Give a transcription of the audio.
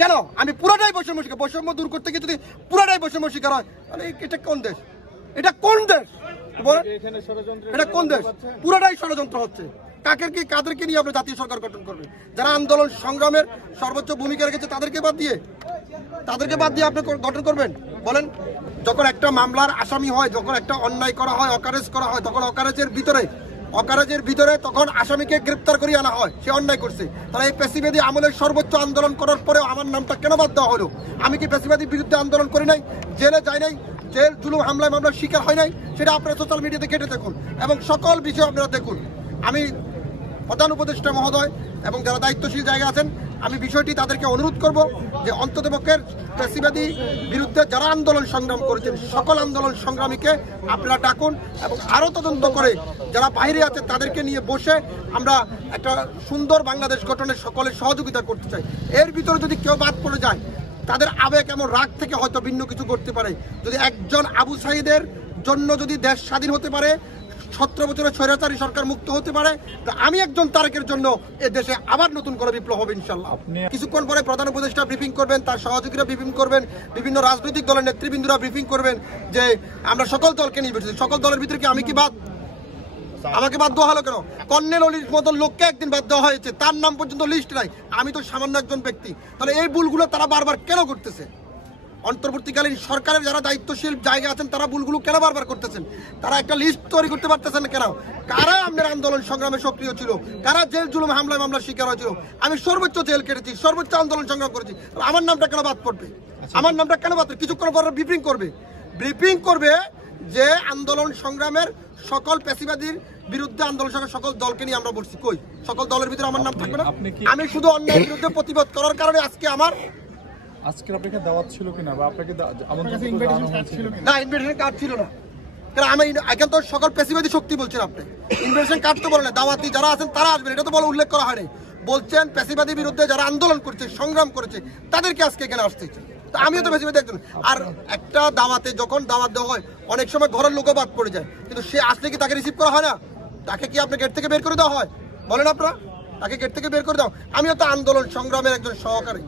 কেন আমি পুরোটাই বৈষম্য শিকার, বৈষম্য দূর করতে গিয়ে যদি পুরোটাই বৈষম্য শিকার হয় তাহলে এটা কোন দেশ? এটা কোন দেশ বলেন? এটা কোন দেশ? পুরোটাই ষড়যন্ত্র হচ্ছে। কাদেরকে নিয়ে আপনি জাতীয় সরকার গঠন করবেন? যারা আন্দোলন সংগ্রামের সর্বোচ্চ ভূমিকা রেখেছে তাদেরকে বাদ দিয়ে আপনি গঠন করবেন বলেন? যখন একটা মামলার আসামি হয়, যখন একটা অন্যায় করা হয়, অকারেজ করা হয়, তখন অকারেজের ভিতরে তখন আসামিকে গ্রেপ্তার করিয়ে আনা হয়, সে অন্যায় করছে। তাহলে এই পেশিবাদী আমলের সর্বোচ্চ আন্দোলন করার পরেও আমার নামটা কেন বাদ দেওয়া হলো? আমি কি পেশিবাদীর বিরুদ্ধে আন্দোলন করি নাই? জেলে যাই নাই? জেল জুলুম হামলায় মামলার শিকার হয় নাই? সেটা আপনারা সোশ্যাল মিডিয়াতে কেটে দেখুন এবং সকল বিষয় আপনারা দেখুন। আমি প্রধান উপদেষ্টা মহোদয় এবং যারা দায়িত্বশীল জায়গা আছেন, আমি বিষয়টি তাদেরকে অনুরোধ করব যে অন্ততপক্ষের পেশিবাদী বিরুদ্ধে যারা আন্দোলন সংগ্রাম করেছেন সকল আন্দোলন সংগ্রামীকে আপনারা ডাকুন এবং আরও তদন্ত করে যারা বাইরে আছে তাদেরকে নিয়ে বসে আমরা একটা সুন্দর বাংলাদেশ গঠনে সকলের সহযোগিতা করতে চাই। এর ভিতরে যদি কেউ বাদ পড়ে যায়, তাদের আবেগ এমন রাগ থেকে হয়তো ভিন্ন কিছু করতে পারে। যদি একজন আবু সাঈদের জন্য যদি দেশ স্বাধীন হতে পারে, 17 বছরের স্বৈরাচারী সরকার মুক্ত হতে পারে, তো আমি একজন তারেকের জন্য এ দেশে আবার নতুন করে বিপ্লব হবে ইনশাল্লাহ। কিছুক্ষণ পরে প্রধান উপদেষ্টা ব্রিফিং করবেন, তার সহযোগীরা ব্রিফিং করবেন, বিভিন্ন রাজনৈতিক দলের নেতৃবৃন্দরা ব্রিফিং করবেন যে আমরা সকল দলকে নিয়ে বসেছি। সকল দলের ভিতরে কি আমি কি বাদ? আমাকে বাদ দেওয়া হলো কেন? কর্নেল অলির মতো লোককে একদিন বাদ দেওয়া হয়েছে, তার নাম পর্যন্ত লিস্ট নাই। আমি তো সামান্য একজন ব্যক্তি। তাহলে এই ভুলগুলো তারা বারবার কেন করতেছে? অন্তর্বর্তীকালীন সরকারের যারা দায়িত্বশীল জায়গা আছেন তারা ভুলগুলো কেন বারবার করতেছেন? তারা একটা লিস্ট তৈরি করতে পারতেছেন কেন? কারা আপনার আন্দোলন সংগ্রামে সক্রিয় ছিল? কারা জেল জুলুম হামলায় মামলার শিকার হয়েছিল? আমি সর্বোচ্চ জেল কেটেছি, সর্বোচ্চ আন্দোলন সংগ্রাম করেছি। আমার নামটা কেন বাদ পড়বে? আমার নামটা কেন বাদ পড়বে? কিছুক্ষণ পর ব্রিফিং করবে যে আন্দোলন সংগ্রামের সকল পেশিবাদীর বিরুদ্ধে আন্দোলন সংগ্রামের সকল দলকে নিয়ে আমরা বলছি। কই সকল দলের ভিতরে আমার নাম থাকবে না? আমি শুধু অন্যায়ের বিরুদ্ধে প্রতিবাদ করার কারণে আজকের আপনাকে দাওয়াত ছিল কিনা বা আপনাকে না, ইনভিটেশন কার্ড ছিল না। কারণ আমি এখন তো সকল পেশিবাদী শক্তি বলছেন আপনি, ইনভিটেশন কার্ড তো বলেন না। দাওয়াতি যারা আছেন তারা আসবেন, এটা তো বলে উল্লেখ করা হয়নি। বলছেন পেশিবাদী বিরুদ্ধে যারা আন্দোলন করছে, সংগ্রাম করেছে, তাদেরকে আজকে এখানে আসতে। আমিও তো পেশিবাদী একজন। আর একটা দাওয়াতে যখন দাওয়াত দেওয়া হয় অনেক সময় ঘরের লোকও বাদ পড়ে যায়, কিন্তু সে আসলে কি তাকে রিসিভ করা হয় না? তাকে কি আপনি গেট থেকে বের করে দেওয়া হয়? বলেন আপনারা, তাকে গেট থেকে বের করে দাও। আমিও তো আন্দোলন সংগ্রামের একজন সহকারী।